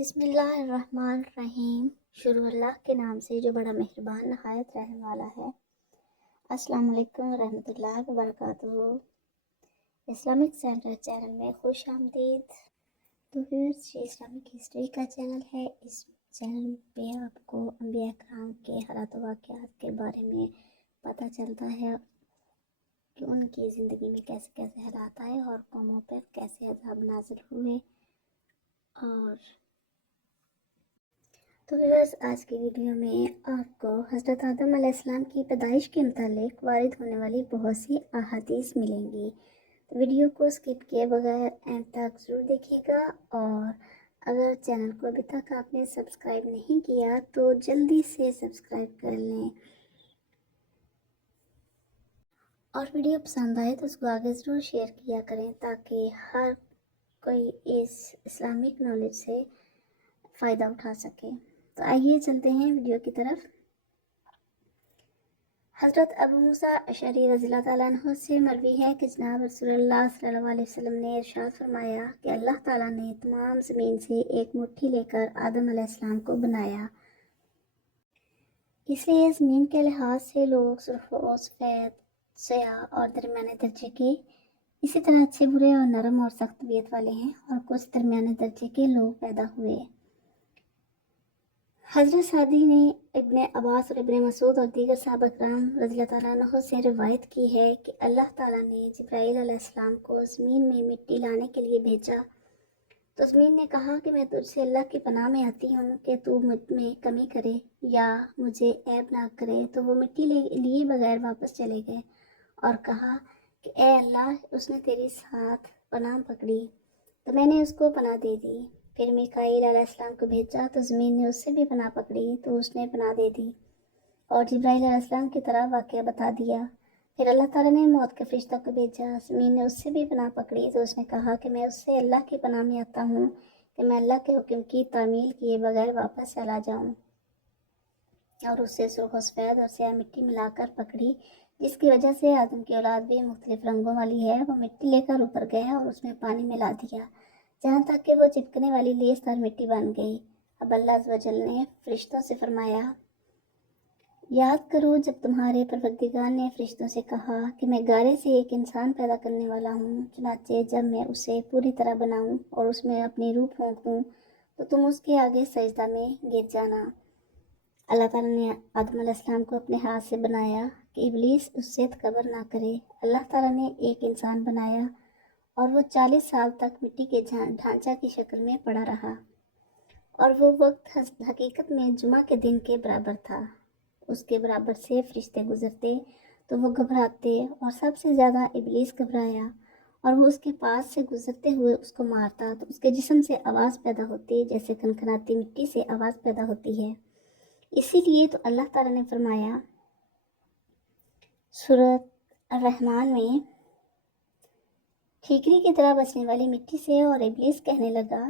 بسم اللہ الرحمن الرحیم۔ شروع اللہ کے نام سے جو بڑا مہربان نہایت رحم والا ہے۔ السلام علیکم ورحمۃ اللہ وبرکاتہ۔ اسلامک سینٹر چینل میں خوش آمدید۔ تو ویورز، یہ اسلامک ہسٹری کا چینل ہے۔ اس چینل پہ آپ کو انبیاء کرام کے حالات و واقعات کے بارے میں پتہ چلتا ہے کہ ان کی زندگی میں کیسے کیسے حالات آئے اور قوموں پر کیسے عذاب نازل ہوئے۔ اور تو ویورز، آج کی ویڈیو میں آپ کو حضرت آدم علیہ السلام کی پیدائش کے متعلق وارد ہونے والی بہت سی احادیث ملیں گی۔ تو ویڈیو کو سکپ کیے بغیر اینڈ تک ضرور دیکھیے گا، اور اگر چینل کو ابھی تک آپ نے سبسکرائب نہیں کیا تو جلدی سے سبسکرائب کر لیں، اور ویڈیو پسند آئے تو اس کو آگے ضرور شیئر کیا کریں تاکہ ہر کوئی اس اسلامک نالج سے فائدہ اٹھا سکے۔ تو آئیے چلتے ہیں ویڈیو کی طرف۔ حضرت ابو موسیٰ اشعری رضی اللہ تعالیٰ عنہ سے مروی ہے کہ جناب رسول اللہ صلی اللہ علیہ وسلم نے ارشاد فرمایا کہ اللہ تعالیٰ نے تمام زمین سے ایک مٹھی لے کر آدم علیہ السلام کو بنایا، اس لیے زمین کے لحاظ سے لوگ سرخ و سفید، سیاہ اور درمیانے درجے کے، اسی طرح اچھے برے اور نرم اور سخت طبیعت والے ہیں، اور کچھ درمیانے درجے کے لوگ پیدا ہوئے۔ حضرت سعدی نے ابن عباس اور ابن مسعود اور دیگر صحابہ کرام رضی اللہ تعالیٰ عنہ سے روایت کی ہے کہ اللہ تعالیٰ نے جبرائیل علیہ السلام کو زمین میں مٹی لانے کے لیے بھیجا، تو زمین نے کہا کہ میں تجھ سے اللہ کی پناہ میں آتی ہوں کہ تو مجھ میں کمی کرے یا مجھے عیب نہ کرے، تو وہ مٹی لیے بغیر واپس چلے گئے اور کہا کہ اے اللہ، اس نے تیری ساتھ پناہ پکڑی، تو میں نے اس کو پناہ دے دی۔ پھر میکائیل علیہ السلام کو بھیجا تو زمین نے اس سے بھی پناہ پکڑی، تو اس نے پناہ دے دی اور جبرائیل علیہ السلام کی طرح واقعہ بتا دیا۔ پھر اللہ تعالیٰ نے موت کے فرشتہ کو بھیجا، زمین نے اس سے بھی پناہ پکڑی، تو اس نے کہا کہ میں اس سے اللہ کی پناہ میں آتا ہوں کہ میں اللہ کے حکم کی تعمیل کیے بغیر واپس چلا جاؤں، اور اس سے سرخ و سفید اور سیاہ مٹی ملا کر پکڑی، جس کی وجہ سے آدم کی اولاد بھی مختلف رنگوں والی ہے۔ وہ مٹی لے کر اوپر گیا اور اس میں پانی ملا دیا، جہاں تک کہ وہ چپکنے والی لیس دار مٹی بن گئی۔ اب اللہ عز و جل نے فرشتوں سے فرمایا، یاد کرو جب تمہارے پروردگار نے فرشتوں سے کہا کہ میں گارے سے ایک انسان پیدا کرنے والا ہوں، چنانچہ جب میں اسے پوری طرح بناؤں اور اس میں اپنی روح پھونک دوں تو تم اس کے آگے سجدہ میں گر جانا۔ اللہ تعالیٰ نے آدم علیہ السلام کو اپنے ہاتھ سے بنایا کہ ابلیس اس سے تکبر نہ کرے۔ اللہ تعالیٰ نے ایک انسان بنایا اور وہ 40 سال تک مٹی کے ڈھانچہ کی شکل میں پڑا رہا، اور وہ وقت حقیقت میں جمعہ کے دن کے برابر تھا۔ اس کے برابر سے فرشتے گزرتے تو وہ گھبراتے، اور سب سے زیادہ ابلیس گھبرایا، اور وہ اس کے پاس سے گزرتے ہوئے اس کو مارتا تو اس کے جسم سے آواز پیدا ہوتی جیسے کھنکھناتی مٹی سے آواز پیدا ہوتی ہے۔ اسی لیے تو اللہ تعالیٰ نے فرمایا سورۃ الرحمن میں، ٹھیکری کی طرح بچنے والی مٹی سے، اور ابلیس کہنے لگا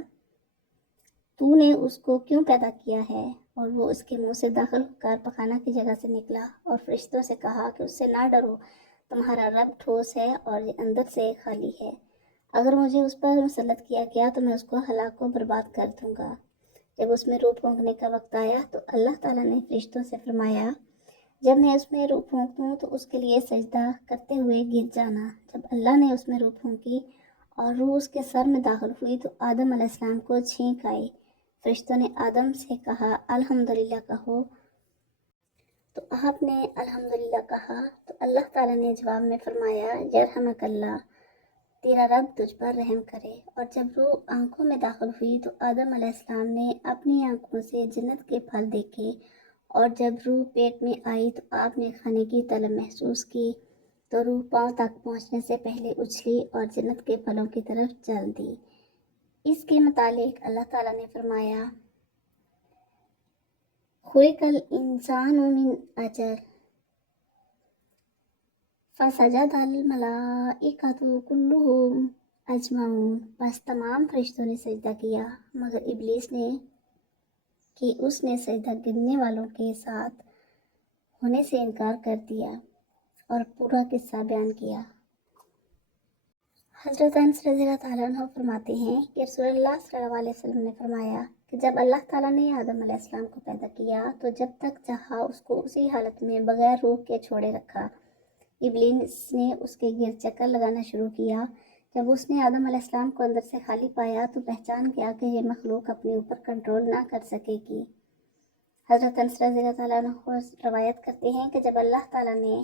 تو نے اس کو کیوں پیدا کیا ہے؟ اور وہ اس کے منہ سے داخل ہو کر پخانہ کی جگہ سے نکلا اور فرشتوں سے کہا کہ اس سے نہ ڈرو، تمہارا رب ٹھوس ہے اور یہ اندر سے خالی ہے، اگر مجھے اس پر مسلط کیا گیا تو میں اس کو ہلاک و برباد کر دوں گا۔ جب اس میں روح پھونکنے کا وقت آیا تو اللہ تعالیٰ نے فرشتوں سے فرمایا، جب میں اس میں روح پھونک دوں تو اس کے لیے سجدہ کرتے ہوئے گر جانا۔ جب اللہ نے اس میں روح پھونکی اور روح اس کے سر میں داخل ہوئی تو آدم علیہ السلام کو چھینک آئی۔ فرشتوں نے آدم سے کہا الحمدللہ کہو، تو آپ نے الحمدللہ کہا، تو اللہ تعالیٰ نے جواب میں فرمایا یرحمک اللہ، تیرا رب تجھ پر رحم کرے۔ اور جب روح آنکھوں میں داخل ہوئی تو آدم علیہ السلام نے اپنی آنکھوں سے جنت کے پھل دیکھے، اور جب روح پیٹ میں آئی تو آپ نے کھانے کی طلب محسوس کی، تو روح پاؤں تک پہنچنے سے پہلے اچھلی اور جنت کے پھلوں کی طرف چل دی۔ اس کے متعلق اللہ تعالیٰ نے فرمایا خلق الانسان من اجل فسجد الملائکۃ کلہم اجمعون، بس تمام فرشتوں نے سجدہ کیا مگر ابلیس نے کہ اس نے سجدہ گرنے والوں کے ساتھ ہونے سے انکار کر دیا اور پورا قصہ بیان کیا۔ حضرت انس رضی اللہ تعالیٰ عنہ فرماتے ہیں کہ رسول اللہ صلی اللہ علیہ وسلم نے فرمایا کہ جب اللہ تعالیٰ نے آدم علیہ السلام کو پیدا کیا تو جب تک چاہا اس کو اسی حالت میں بغیر روح کے چھوڑے رکھا۔ ابلیس نے اس کے گرد چکر لگانا شروع کیا۔ جب اس نے آدم علیہ السلام کو اندر سے خالی پایا تو پہچان گیا کہ یہ مخلوق اپنے اوپر کنٹرول نہ کر سکے گی۔ حضرت انس رضی اللہ تعالیٰ عنہ روایت کرتے ہیں کہ جب اللہ تعالیٰ نے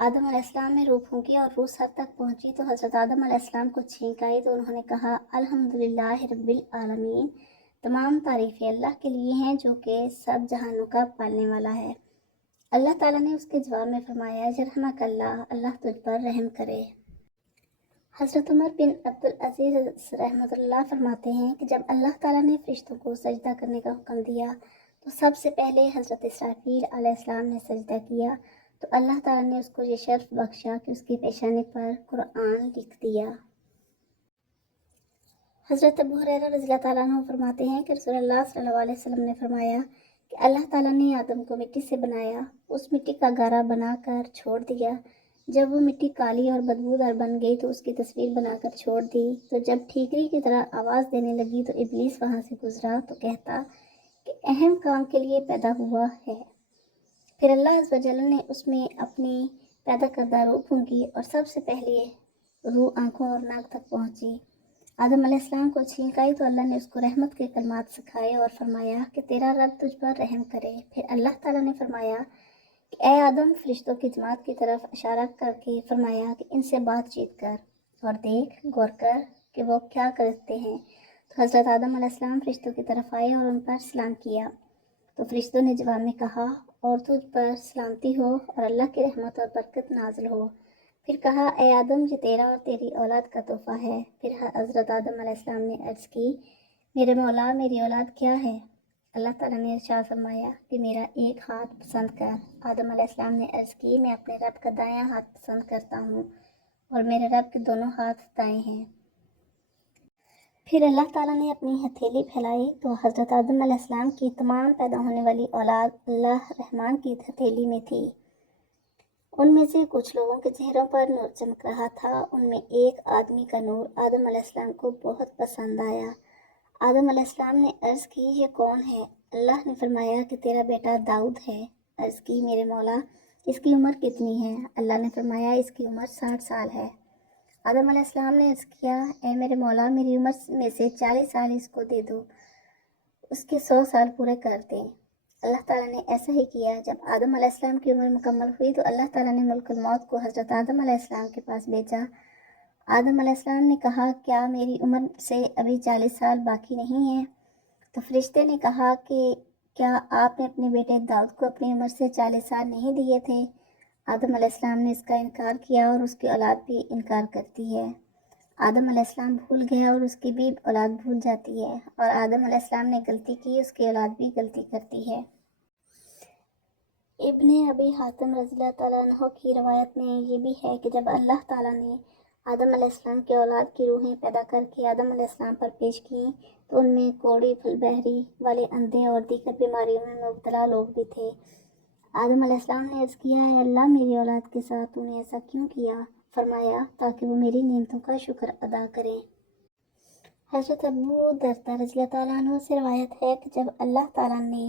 آدم علیہ السلام میں روح پھونکی اور روح سر تک پہنچی تو حضرت آدم علیہ السلام کو چھینک آئی تو انہوں نے کہا الحمدللہ رب العالمین، تمام تعریفیں اللہ کے لیے ہیں جو کہ سب جہانوں کا پالنے والا ہے۔ اللہ تعالیٰ نے اس کے جواب میں فرمایا یرحمک اللہ، اللہ تجھ پر رحم کرے۔ حضرت عمر بن عبدالعزیز رحمۃ اللہ فرماتے ہیں کہ جب اللہ تعالیٰ نے فرشتوں کو سجدہ کرنے کا حکم دیا تو سب سے پہلے حضرت اسرافیل علیہ السلام نے سجدہ کیا تو اللہ تعالیٰ نے اس کو یہ شرف بخشا کہ اس کی پیشانی پر قرآن لکھ دیا۔ حضرت ابو ہریرہ رضی اللہ تعالیٰ عنہ فرماتے ہیں کہ رسول اللہ صلی اللہ علیہ وسلم نے فرمایا کہ اللہ تعالیٰ نے آدم کو مٹی سے بنایا، اس مٹی کا گارا بنا کر چھوڑ دیا۔ جب وہ مٹی کالی اور بدبودار بن گئی تو اس کی تصویر بنا کر چھوڑ دی، تو جب ٹھیکری کی طرح آواز دینے لگی تو ابلیس وہاں سے گزرا تو کہتا کہ اہم کام کے لیے پیدا ہوا ہے۔ پھر اللہ عز و جل نے اس میں اپنی پیدا کردہ روح پھونکی اور سب سے پہلے روح آنکھوں اور ناک تک پہنچی۔ آدم علیہ السلام کو چھینک آئی تو اللہ نے اس کو رحمت کے کلمات سکھائے اور فرمایا کہ تیرا رب تجھ پر رحم کرے۔ پھر اللہ تعالیٰ نے فرمایا کہ اے آدم، فرشتوں کی جماعت کی طرف اشارہ کر کے فرمایا کہ ان سے بات چیت کر اور دیکھ غور کر کہ وہ کیا کرتے ہیں۔ تو حضرت آدم علیہ السلام فرشتوں کی طرف آئے اور ان پر سلام کیا تو فرشتوں نے جواب میں کہا اور تجھ پر سلامتی ہو اور اللہ کی رحمت اور برکت نازل ہو۔ پھر کہا اے آدم، یہ تیرا اور تیری اولاد کا تحفہ ہے۔ پھر حضرت آدم علیہ السلام نے عرض کی میرے مولا، میری اولاد کیا ہے؟ اللہ تعالیٰ نے ارشاد فرمایا کہ میرا ایک ہاتھ پسند کر۔ آدم علیہ السلام نے عرض کی میں اپنے رب کا دایاں ہاتھ پسند کرتا ہوں اور میرے رب کے دونوں ہاتھ دائیں ہیں۔ پھر اللہ تعالیٰ نے اپنی ہتھیلی پھیلائی تو حضرت آدم علیہ السلام کی تمام پیدا ہونے والی اولاد اللہ رحمان کی ہتھیلی میں تھی۔ ان میں سے کچھ لوگوں کے چہروں پر نور چمک رہا تھا۔ ان میں ایک آدمی کا نور آدم علیہ السلام کو بہت پسند آیا۔ آدم علیہ السلام نے عرض کی یہ کون ہے؟ اللہ نے فرمایا کہ تیرا بیٹا داؤد ہے۔ عرض کی میرے مولا، اس کی عمر کتنی ہے؟ اللہ نے فرمایا اس کی عمر 60 سال ہے۔ آدم علیہ السلام نے عرض کیا اے میرے مولا، میری عمر میں سے 40 سال اس کو دے دو، اس کے 100 سال پورے کر دیں۔ اللہ تعالیٰ نے ایسا ہی کیا۔ جب آدم علیہ السلام کی عمر مکمل ہوئی تو اللہ تعالیٰ نے ملک الموت کو حضرت آدم علیہ السلام کے پاس بھیجا۔ آدم علیہ السلام نے کہا کیا میری عمر سے ابھی 40 سال باقی نہیں ہیں؟ تو فرشتے نے کہا کہ کیا آپ نے اپنے بیٹے داؤد کو اپنی عمر سے 40 سال نہیں دیے تھے؟ آدم علیہ السلام نے اس کا انکار کیا اور اس کی اولاد بھی انکار کرتی ہے۔ آدم علیہ السلام بھول گیا اور اس کی بھی اولاد بھول جاتی ہے، اور آدم علیہ السلام نے غلطی کی، اس کی اولاد بھی غلطی کرتی ہے۔ ابن ابی حاتم رضی اللہ تعالیٰ عنہ کی روایت میں یہ بھی ہے کہ جب اللہ تعالیٰ نے آدم علیہ السلام کے اولاد کی روحیں پیدا کر کے آدم علیہ السلام پر پیش کیں تو ان میں کوڑی، پھل بہری والے، اندھے اور دیگر بیماریوں میں مبتلا لوگ بھی تھے۔ آدم علیہ السلام نے عرض کیا اے اللہ، میری اولاد کے ساتھ تو نے ایسا کیوں کیا؟ فرمایا تاکہ وہ میری نعمتوں کا شکر ادا کریں۔ حضرت ابو درداء رضی اللہ تعالیٰ عنہ سے روایت ہے کہ جب اللہ تعالیٰ نے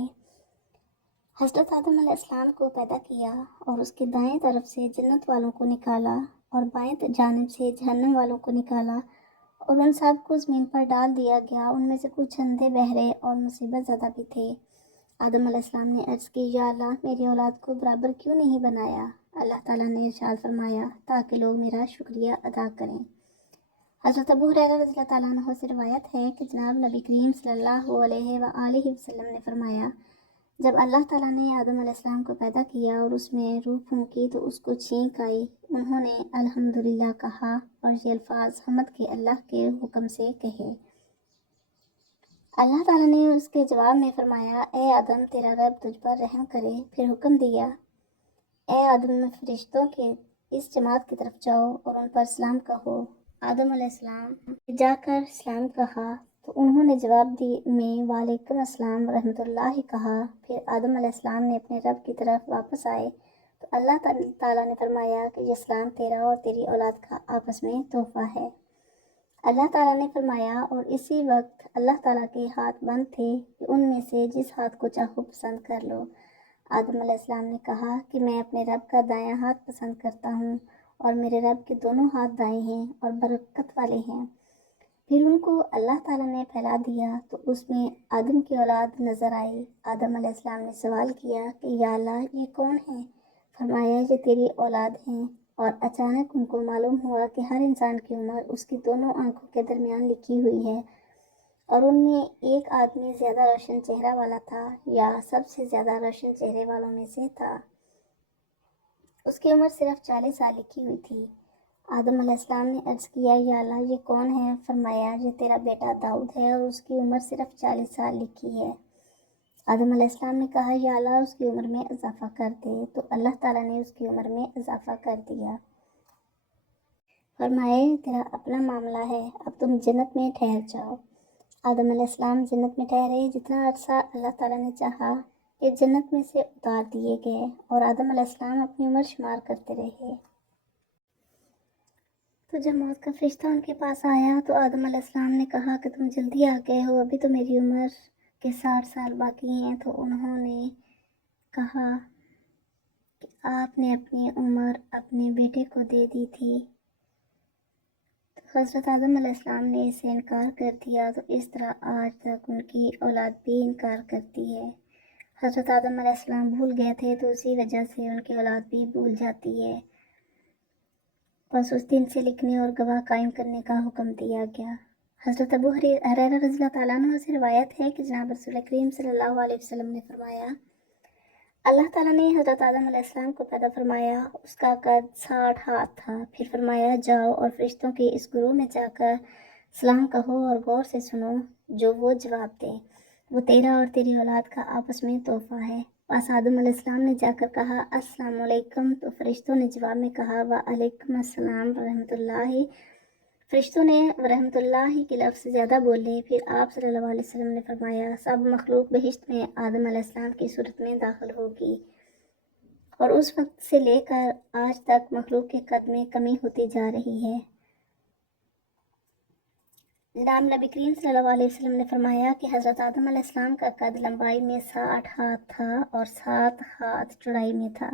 حضرت آدم علیہ السلام کو پیدا کیا اور اس کے دائیں طرف سے جنت والوں کو نکالا اور بائیں جانب سے جہنم والوں کو نکالا اور ان سب کو زمین پر ڈال دیا گیا، ان میں سے کچھ اندھے، بہرے اور مصیبت زدہ بھی تھے۔ آدم علیہ السلام نے عرض کی یا اللہ، میری اولاد کو برابر کیوں نہیں بنایا؟ اللہ تعالیٰ نے ارشاد فرمایا تاکہ لوگ میرا شکریہ ادا کریں۔ حضرت ابو ہریرہ رضی اللہ تعالیٰ عنہ سے روایت ہے کہ جناب نبی کریم صلی اللہ علیہ وآلہ وسلم نے فرمایا جب اللہ تعالیٰ نے آدم علیہ السلام کو پیدا کیا اور اس میں روح پھونکی تو اس کو چھینک آئی۔ انہوں نے الحمدللہ کہا اور یہ الفاظ حمد کے اللہ کے حکم سے کہے۔ اللہ تعالیٰ نے اس کے جواب میں فرمایا اے آدم، تیرا رب تجھ پر رحم کرے۔ پھر حکم دیا اے آدم، فرشتوں کے اس جماعت کی طرف جاؤ اور ان پر سلام کہو۔ آدم علیہ السلام نے جا کر سلام کہا تو انہوں نے جواب میں وعلیکم السلام ورحمۃ اللہ کہا۔ پھر آدم علیہ السلام نے اپنے رب کی طرف واپس آئے تو اللہ تعالیٰ نے فرمایا کہ یہ سلام تیرا اور تیری اولاد کا آپس میں تحفہ ہے۔ اللہ تعالیٰ نے فرمایا اور اسی وقت اللہ تعالیٰ کے ہاتھ بند تھے کہ ان میں سے جس ہاتھ کو چاہو پسند کر لو۔ آدم علیہ السلام نے کہا کہ میں اپنے رب کا دایاں ہاتھ پسند کرتا ہوں، اور میرے رب کے دونوں ہاتھ دائیں ہیں اور برکت والے ہیں۔ پھر ان کو اللہ تعالیٰ نے پھیلا دیا تو اس میں آدم کی اولاد نظر آئی۔ آدم علیہ السلام نے سوال کیا کہ یا اللہ یہ کون ہے؟ فرمایا یہ تیری اولاد ہیں، اور اچانک ان کو معلوم ہوا کہ ہر انسان کی عمر اس کی دونوں آنکھوں کے درمیان لکھی ہوئی ہے، اور ان میں ایک آدمی زیادہ روشن چہرہ والا تھا یا سب سے زیادہ روشن چہرے والوں میں سے تھا۔ اس کی عمر صرف 40 سال لکھی ہوئی تھی۔ آدم علیہ السلام نے عرض کیا یا اللہ یہ کون ہے؟ فرمایا یہ تیرا بیٹا داؤد ہے، اور اس کی عمر صرف 40 سال لکھی ہے۔ آدم علیہ السلام نے کہا یا اللہ اس کی عمر میں اضافہ کر دے، تو اللہ تعالیٰ نے اس کی عمر میں اضافہ کر دیا۔ فرمایا یہ تیرا اپنا معاملہ ہے، اب تم جنت میں ٹھہر جاؤ۔ آدم علیہ السلام جنت میں ٹھہرے، جتنا عرصہ اللہ تعالیٰ نے چاہا کہ جنت میں سے اتار دیے گئے، اور آدم علیہ السلام اپنی عمر شمار کرتے رہے۔ تو جب موت کا فرشتہ ان کے پاس آیا تو آدم علیہ السلام نے کہا کہ تم جلدی آ گئے ہو، ابھی تو میری عمر کے 60 سال باقی ہیں۔ تو انہوں نے کہا کہ آپ نے اپنی عمر اپنے بیٹے کو دے دی تھی۔ تو حضرت آدم علیہ السلام نے اس سے انکار کر دیا، تو اس طرح آج تک ان کی اولاد بھی انکار کرتی ہے۔ حضرت آدم علیہ السلام بھول گئے تھے تو اسی وجہ سے ان کی اولاد بھی بھول جاتی ہے۔ بس اس دن سے لکھنے اور گواہ قائم کرنے کا حکم دیا گیا۔ حضرت ابو ہریرہ رضی اللہ تعالیٰ عنہ سے روایت ہے کہ جناب رسول کریم صلی اللہ علیہ وسلم نے فرمایا اللہ تعالیٰ نے حضرت آدم علیہ السلام کو پیدا فرمایا، اس کا قد 60 ہاتھ تھا۔ پھر فرمایا جاؤ اور فرشتوں کے اس گروہ میں جا کر سلام کہو اور غور سے سنو جو وہ جواب دیں، وہ تیرا اور تیری اولاد کا آپس میں تحفہ ہے۔ پس آدم علیہ السلام نے جا کر کہا السلام علیکم، تو فرشتوں نے جواب میں کہا وعلیکم السلام ورحمۃ اللہ۔ فرشتوں نے ورحمۃ اللہ کے لفظ زیادہ بولے۔ پھر آپ صلی اللہ علیہ وسلم نے فرمایا سب مخلوق بہشت میں آدم علیہ السلام کی صورت میں داخل ہوگی، اور اس وقت سے لے کر آج تک مخلوق کے قد میں کمی ہوتی جا رہی ہے۔ جناب نبی کریم صلی اللہ علیہ وسلم نے فرمایا کہ حضرت آدم علیہ السلام کا قد لمبائی میں 60 ہاتھ تھا اور 7 ہاتھ چوڑائی میں تھا۔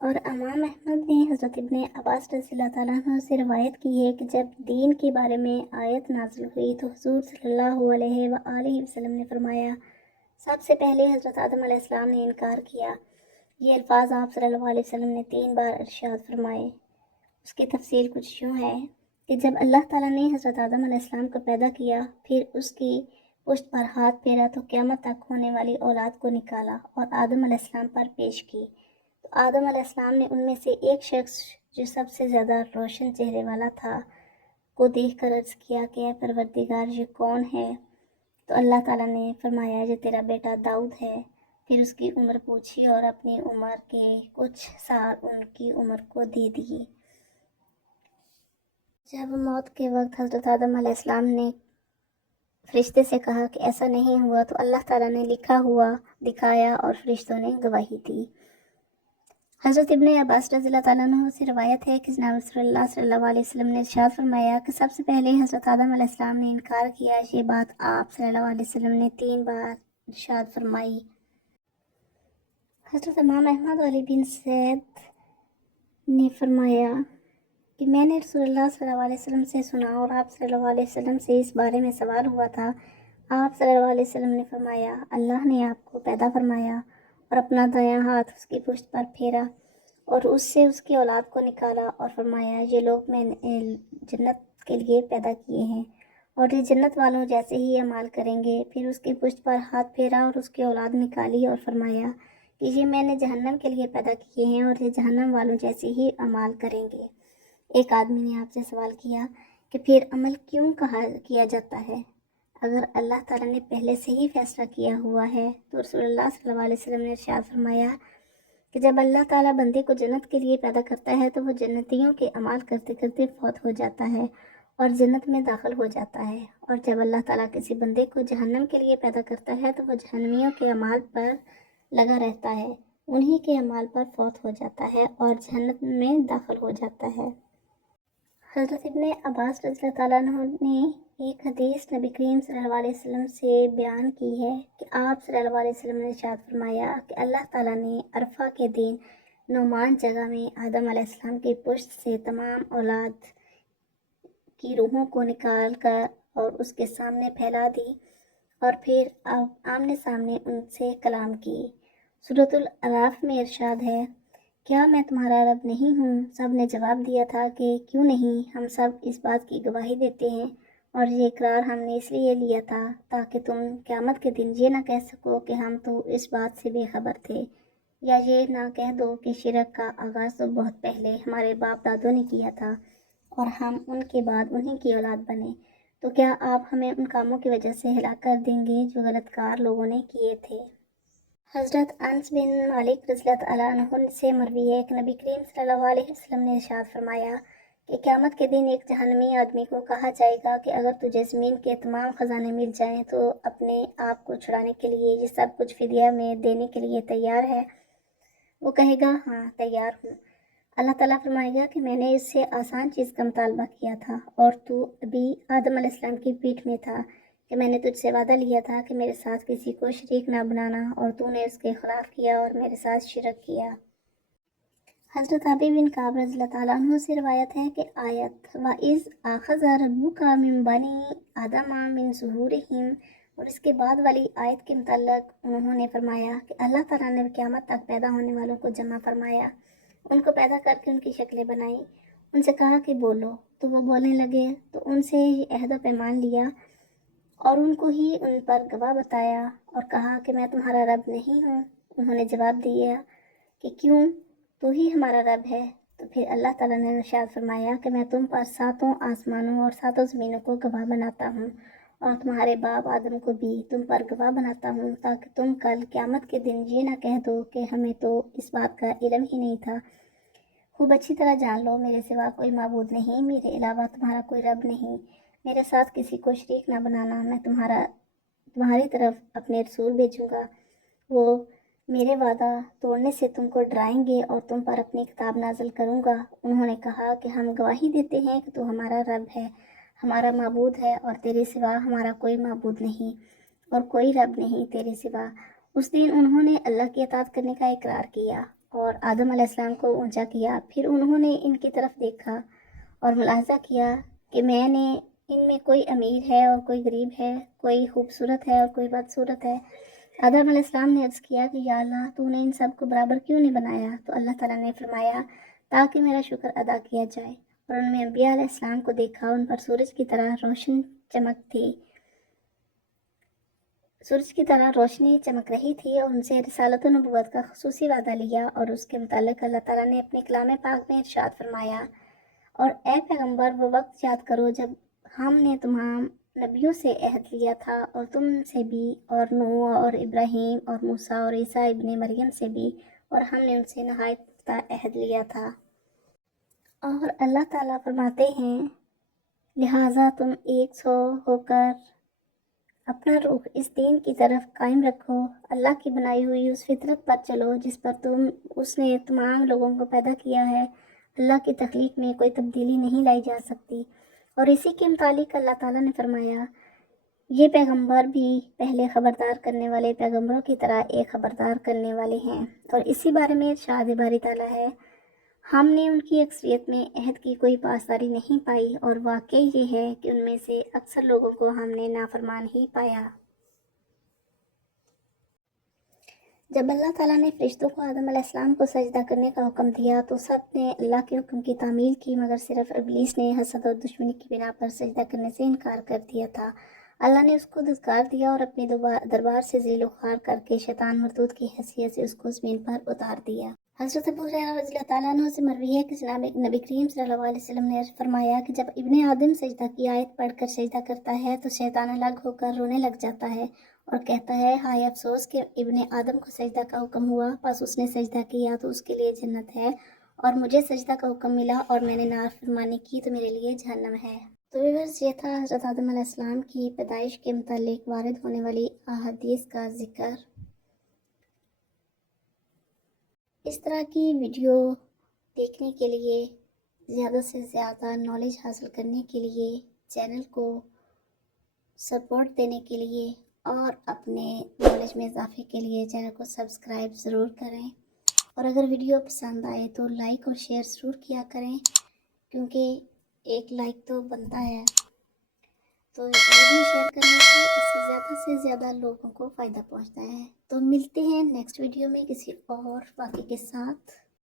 اور امام احمد نے حضرت ابن عباس رضی اللہ تعالیٰ عنہ سے روایت کی ہے کہ جب دین کے بارے میں آیت نازل ہوئی تو حضور صلی اللہ علیہ وآلہ وسلم نے فرمایا سب سے پہلے حضرت آدم علیہ السلام نے انکار کیا۔ یہ الفاظ آپ صلی اللہ علیہ وسلم نے 3 بار ارشاد فرمائے۔ اس کی تفصیل کچھ یوں ہے کہ جب اللہ تعالیٰ نے حضرت آدم علیہ السلام کو پیدا کیا، پھر اس کی پشت پر ہاتھ پھیرا تو قیامت تک ہونے والی اولاد کو نکالا اور آدم علیہ السلام پر پیش کی، تو آدم علیہ السلام نے ان میں سے ایک شخص جو سب سے زیادہ روشن چہرے والا تھا کو دیکھ کر عرض کیا کہ اے پروردگار یہ کون ہے؟ تو اللہ تعالیٰ نے فرمایا یہ تیرا بیٹا داؤد ہے۔ پھر اس کی عمر پوچھی اور اپنی عمر کے کچھ سال ان کی عمر کو دے دیے۔ جب موت کے وقت حضرت آدم علیہ السلام نے فرشتے سے کہا کہ ایسا نہیں ہوا، تو اللہ تعالیٰ نے لکھا ہوا دکھایا اور فرشتوں نے گواہی دی۔ حضرت ابن عباس رضی اللہ تعالیٰ عنہ سے روایت ہے کہ جناب رسول اللہ صلی اللہ علیہ وسلم نے ارشاد فرمایا کہ سب سے پہلے حضرت آدم علیہ السلام نے انکار کیا۔ یہ بات آپ صلی اللہ علیہ وسلم نے 3 بار ارشاد فرمائی۔ حضرت امام احمد علی بن سعد نے فرمایا کہ میں نے رسول اللہ صلی اللہ علیہ وسلم سے سنا اور آپ صلی اللہ علیہ وسلم سے اس بارے میں سوال ہوا تھا۔ آپ صلی اللہ علیہ وسلم نے فرمایا اللہ نے آپ کو پیدا فرمایا اور اپنا دایاں ہاتھ اس کی پشت پر پھیرا اور اس سے اس کی اولاد کو نکالا اور فرمایا یہ لوگ میں نے جنت کے لیے پیدا کیے ہیں اور یہ جنت والوں جیسے ہی اعمال کریں گے۔ پھر اس کی پشت پر ہاتھ پھیرا اور اس کی اولاد نکالی اور فرمایا کہ یہ میں نے جہنم کے لیے پیدا کیے ہیں اور یہ جہنم والوں جیسے ہی اعمال کریں گے۔ ایک آدمی نے آپ سے سوال کیا کہ پھر عمل کیوں کیا جاتا ہے؟ اگر اللہ تعالیٰ نے پہلے سے ہی فیصلہ کیا ہوا ہے تو رسول اللہ صلی اللہ علیہ وسلم نے ارشاد فرمایا کہ جب اللہ تعالیٰ بندے کو جنت کے لیے پیدا کرتا ہے تو وہ جنتیوں کے اعمال کرتے کرتے فوت ہو جاتا ہے اور جنت میں داخل ہو جاتا ہے، اور جب اللہ تعالیٰ کسی بندے کو جہنم کے لیے پیدا کرتا ہے تو وہ جہنمیوں کے اعمال پر لگا رہتا ہے، انہی کے اعمال پر فوت ہو جاتا ہے اور جہنم میں داخل ہو جاتا ہے۔ حضرت ابن عباس رضی اللہ تعالیٰ عنہ نے ایک حدیث نبی کریم صلی اللہ علیہ وسلم سے بیان کی ہے کہ آپ صلی اللہ علیہ وسلم نے ارشاد فرمایا کہ اللہ تعالیٰ نے عرفہ کے دن نعمان جگہ میں آدم علیہ السلام کی پشت سے تمام اولاد کی روحوں کو نکال کر اور اس کے سامنے پھیلا دی اور پھر آمنے سامنے ان سے کلام کی۔ سورۃ الاعراف میں ارشاد ہے، کیا میں تمہارا رب نہیں ہوں؟ سب نے جواب دیا تھا کہ کیوں نہیں، ہم سب اس بات کی گواہی دیتے ہیں، اور یہ اقرار ہم نے اس لیے لیا تھا تاکہ تم قیامت کے دن یہ نہ کہہ سکو کہ ہم تو اس بات سے بے خبر تھے، یا یہ نہ کہہ دو کہ شرک کا آغاز تو بہت پہلے ہمارے باپ دادوں نے کیا تھا اور ہم ان کے بعد انہی کی اولاد بنے، تو کیا آپ ہمیں ان کاموں کی وجہ سے ہلاک کر دیں گے جو غلط کار لوگوں نے کیے تھے؟ حضرت انس بن مالک رضی اللہ تعالیٰ عنہ سے مروی ہے کہ نبی کریم صلی اللہ علیہ وسلم نے ارشاد فرمایا کہ قیامت کے دن ایک جہنمی آدمی کو کہا جائے گا کہ اگر تجھے زمین کے تمام خزانے مل جائیں تو اپنے آپ کو چھڑانے کے لیے یہ سب کچھ فدیہ میں دینے کے لیے تیار ہے؟ وہ کہے گا ہاں تیار ہوں۔ اللہ تعالیٰ فرمائے گا کہ میں نے اس سے آسان چیز کا مطالبہ کیا تھا اور تو ابھی آدم علیہ السلام کی پیٹھ میں تھا کہ میں نے تجھ سے وعدہ لیا تھا کہ میرے ساتھ کسی کو شریک نہ بنانا، اور تو نے اس کے خلاف کیا اور میرے ساتھ شرک کیا۔ حضرت ابی بن کعب رضی اللہ تعالیٰ عنہ سے روایت ہے کہ آیت وَإِذْ أَخَذَ رَبُّكَ مِن بَنِي آدَمَ مِن ظُهُورِهِمْ اور اس کے بعد والی آیت کے متعلق انہوں نے فرمایا کہ اللہ تعالیٰ نے قیامت تک پیدا ہونے والوں کو جمع فرمایا، ان کو پیدا کر کے ان کی شکلیں بنائیں، ان سے کہا کہ بولو تو وہ بولنے لگے، تو ان سے یہ عہد و پیمان لیا اور ان کو ہی ان پر گواہ بتایا اور کہا کہ میں تمہارا رب نہیں ہوں۔ انہوں نے جواب دیا کہ کیوں، تو ہی ہمارا رب ہے۔ تو پھر اللہ تعالیٰ نے ارشاد فرمایا کہ میں تم پر 7 آسمانوں اور 7 زمینوں کو گواہ بناتا ہوں، اور تمہارے باپ آدم کو بھی تم پر گواہ بناتا ہوں، تاکہ تم کل قیامت کے دن یہ نہ کہہ دو کہ ہمیں تو اس بات کا علم ہی نہیں تھا۔ خوب اچھی طرح جان لو میرے سوا کوئی معبود نہیں، میرے علاوہ تمہارا کوئی رب نہیں، میرے ساتھ کسی کو شریک نہ بنانا، میں تمہاری طرف اپنے رسول بھیجوں گا، وہ میرے وعدہ توڑنے سے تم کو ڈرائیں گے اور تم پر اپنی کتاب نازل کروں گا۔ انہوں نے کہا کہ ہم گواہی دیتے ہیں کہ تو ہمارا رب ہے، ہمارا معبود ہے، اور تیرے سوا ہمارا کوئی معبود نہیں اور کوئی رب نہیں تیرے سوا۔ اس دن انہوں نے اللہ کی اطاعت کرنے کا اقرار کیا اور آدم علیہ السلام کو اونچا کیا، پھر انہوں نے ان کی طرف دیکھا اور ملاحظہ کیا کہ میں نے ان میں کوئی امیر ہے اور کوئی غریب ہے، کوئی خوبصورت ہے اور کوئی بدصورت ہے۔ آدم علیہ السلام نے عرض کیا کہ یا اللہ تو نے ان سب کو برابر کیوں نہیں بنایا؟ تو اللہ تعالیٰ نے فرمایا تاکہ میرا شکر ادا کیا جائے، اور ان میں انبیاء علیہ السلام کو دیکھا، ان پر سورج کی طرح روشنی چمک رہی تھی، اور ان سے رسالت و نبوت کا خصوصی وعدہ لیا، اور اس کے متعلق اللہ تعالیٰ نے اپنے کلام پاک میں ارشاد فرمایا، اور اے پیغمبر وہ وقت یاد کرو جب ہم نے تمام نبیوں سے عہد لیا تھا اور تم سے بھی، اور نوح اور ابراہیم اور موسیٰ اور عیسیٰ ابن مریم سے بھی، اور ہم نے ان سے نہایت پختہ عہد لیا تھا۔ اور اللہ تعالیٰ فرماتے ہیں لہٰذا تم ایک سو ہو کر اپنا رخ اس دین کی طرف قائم رکھو، اللہ کی بنائی ہوئی اس فطرت پر چلو جس پر اس نے تمام لوگوں کو پیدا کیا ہے، اللہ کی تخلیق میں کوئی تبدیلی نہیں لائی جا سکتی۔ اور اسی کے متعلق اللہ تعالیٰ نے فرمایا یہ پیغمبر بھی پہلے خبردار کرنے والے پیغمبروں کی طرح ایک خبردار کرنے والے ہیں۔ اور اسی بارے میں ارشاد باری تعالیٰ ہے ہم نے ان کی اکثریت میں عہد کی کوئی پاسداری نہیں پائی، اور واقعی یہ ہے کہ ان میں سے اکثر لوگوں کو ہم نے نافرمان ہی پایا۔ جب اللہ تعالیٰ نے فرشتوں کو آدم علیہ السلام کو سجدہ کرنے کا حکم دیا تو سب نے اللہ کے حکم کی تعمیل کی، مگر صرف ابلیس نے حسد اور دشمنی کی بنا پر سجدہ کرنے سے انکار کر دیا تھا۔ اللہ نے اس کو دھتکار دیا اور اپنے دربار سے ذلیل و خوار کر کے شیطان مردود کی حیثیت سے اس کو زمین پر اتار دیا۔ حضرت ابو ہریرہ رضی اللہ تعالیٰ عنہ سے مروی ہے کہ جناب نبی کریم صلی اللہ علیہ وسلم نے فرمایا کہ جب ابن آدم سجدہ کی آیت پڑھ کر سجدہ کرتا ہے تو شیطان الگ ہو کر رونے لگ جاتا ہے اور کہتا ہے ہائے افسوس کہ ابن آدم کو سجدہ کا حکم ہوا، پس اس نے سجدہ کیا تو اس کے لیے جنت ہے، اور مجھے سجدہ کا حکم ملا اور میں نے نافرمانی کی تو میرے لیے جہنم ہے۔ تو ویورز یہ تھا حضرت آدم علیہ السلام کی پیدائش کے متعلق وارد ہونے والی احادیث کا ذکر۔ اس طرح کی ویڈیو دیکھنے کے لیے زیادہ سے زیادہ نالج حاصل کرنے کے لیے چینل کو سپورٹ دینے کے لیے اور اپنے نالج میں اضافے کے لیے چینل کو سبسکرائب ضرور کریں، اور اگر ویڈیو پسند آئے تو لائک اور شیئر ضرور کیا کریں، کیونکہ ایک لائک تو بنتا ہے، تو ویڈیو شیئر کرنے سے زیادہ لوگوں کو فائدہ پہنچتا ہے۔ تو ملتے ہیں نیکسٹ ویڈیو میں کسی اور واقعے کے ساتھ۔